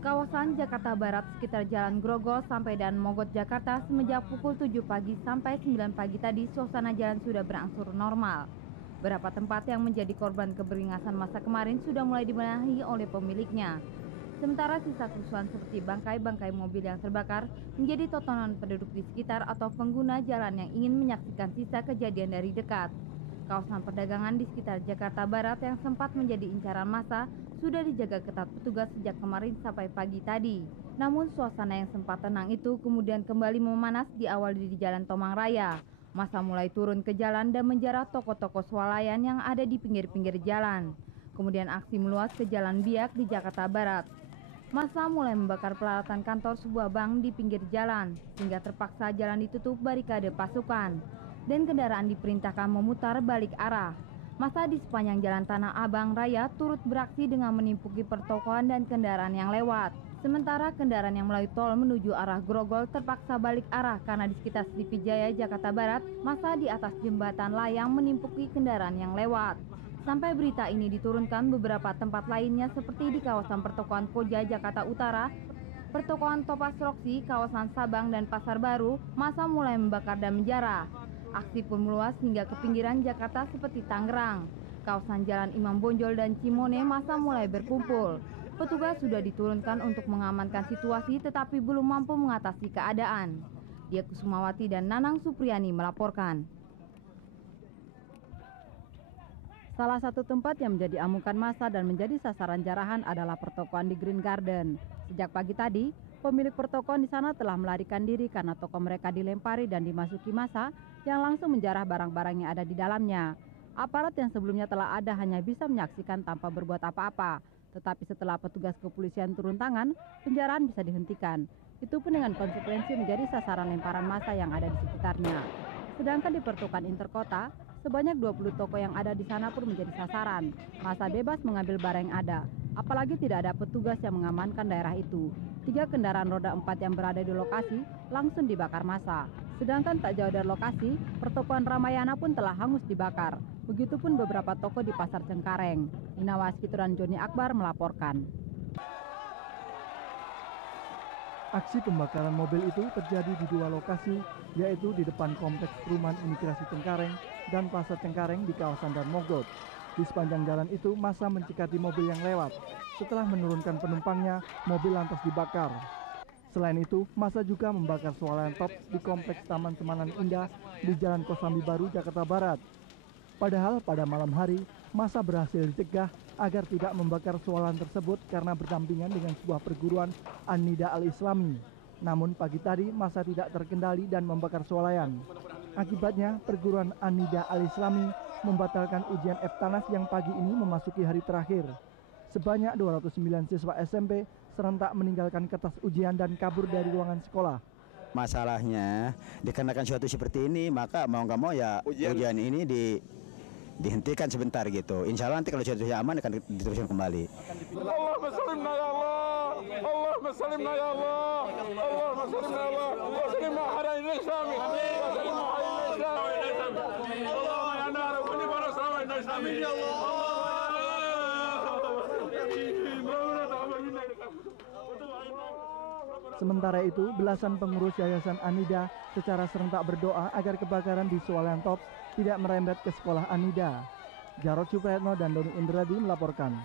Kawasan Jakarta Barat sekitar Jalan Grogol sampai dan Mogot Jakarta semenjak pukul 7 pagi sampai 9 pagi tadi suasana jalan sudah berangsur normal. Beberapa tempat yang menjadi korban keberingasan masa kemarin sudah mulai dibenahi oleh pemiliknya. Sementara sisa kerusuhan seperti bangkai-bangkai mobil yang terbakar menjadi tontonan penduduk di sekitar atau pengguna jalan yang ingin menyaksikan sisa kejadian dari dekat. Kawasan perdagangan di sekitar Jakarta Barat yang sempat menjadi incaran massa sudah dijaga ketat petugas sejak kemarin sampai pagi tadi. Namun suasana yang sempat tenang itu kemudian kembali memanas diawali di Jalan Tomang Raya. Massa mulai turun ke jalan dan menjarah toko-toko swalayan yang ada di pinggir-pinggir jalan. Kemudian aksi meluas ke Jalan Biak di Jakarta Barat. Massa mulai membakar peralatan kantor sebuah bank di pinggir jalan, sehingga terpaksa jalan ditutup barikade pasukan, dan kendaraan diperintahkan memutar balik arah. Massa di sepanjang Jalan Tanah Abang Raya turut beraksi dengan menimpuki pertokoan dan kendaraan yang lewat. Sementara kendaraan yang melalui tol menuju arah Grogol terpaksa balik arah karena di sekitar Sripijaya, Jakarta Barat, massa di atas jembatan layang menimpuki kendaraan yang lewat. Sampai berita ini diturunkan, beberapa tempat lainnya seperti di kawasan pertokoan Koja, Jakarta Utara, pertokoan Topas Roxy, kawasan Sabang dan Pasar Baru, massa mulai membakar dan menjarah. Aksi pun meluas hingga ke pinggiran Jakarta seperti Tangerang. Kawasan Jalan Imam Bonjol dan Cimone massa mulai berkumpul. Petugas sudah diturunkan untuk mengamankan situasi tetapi belum mampu mengatasi keadaan. Dia Kusumawati dan Nanang Supriyani melaporkan. Salah satu tempat yang menjadi amukan massa dan menjadi sasaran jarahan adalah pertokoan di Green Garden. Sejak pagi tadi, pemilik pertokoan di sana telah melarikan diri karena toko mereka dilempari dan dimasuki massa yang langsung menjarah barang-barang yang ada di dalamnya. Aparat yang sebelumnya telah ada hanya bisa menyaksikan tanpa berbuat apa-apa. Tetapi setelah petugas kepolisian turun tangan, penjarahan bisa dihentikan. Itu pun dengan konsekuensi menjadi sasaran lemparan massa yang ada di sekitarnya. Sedangkan di pertokoan Interkota, sebanyak 20 toko yang ada di sana pun menjadi sasaran. Massa bebas mengambil barang yang ada. Apalagi tidak ada petugas yang mengamankan daerah itu. 3 kendaraan roda 4 yang berada di lokasi langsung dibakar massa. Sedangkan tak jauh dari lokasi, pertokoan Ramayana pun telah hangus dibakar. Begitupun beberapa toko di Pasar Cengkareng. Ina Waskito dan Joni Akbar melaporkan. Aksi pembakaran mobil itu terjadi di 2 lokasi, yaitu di depan Kompleks Perumahan Imigrasi Cengkareng dan Pasar Cengkareng di kawasan Dan Mogot. Di sepanjang jalan itu, massa mencekati mobil yang lewat. Setelah menurunkan penumpangnya, mobil lantas dibakar. Selain itu, massa juga membakar swalayan top di Kompleks Taman Semanan Indah di Jalan Kosambi Baru, Jakarta Barat. Padahal pada malam hari, massa berhasil dicegah agar tidak membakar swalayan tersebut karena berdampingan dengan sebuah perguruan An-Nida Al-Islami. Namun pagi tadi, massa tidak terkendali dan membakar swalayan. Akibatnya, perguruan An-Nida Al-Islami membatalkan ujian Eftanas yang pagi ini memasuki hari terakhir. Sebanyak 209 siswa SMP serentak meninggalkan kertas ujian dan kabur dari ruangan sekolah. Masalahnya, dikarenakan suatu seperti ini, maka mau nggak mau ya ujian ini dihentikan sebentar gitu. Insya Allah nanti kalau situasi aman akan diteruskan kembali. Allahumma salimna ya Allah, Allahumma salimna ya Allah, Allahumma salimna ya Allah, wa salimna ala al-Islami, wa salimna ala al-Islami. Allahumma ya nar, wa ni bara salama al-Islami ya Allah. Sementara itu, belasan pengurus Yayasan An-Nida secara serentak berdoa agar kebakaran di swalayan top tidak merembet ke sekolah An-Nida. Jarod Suprayatno dan Doni Indradi melaporkan.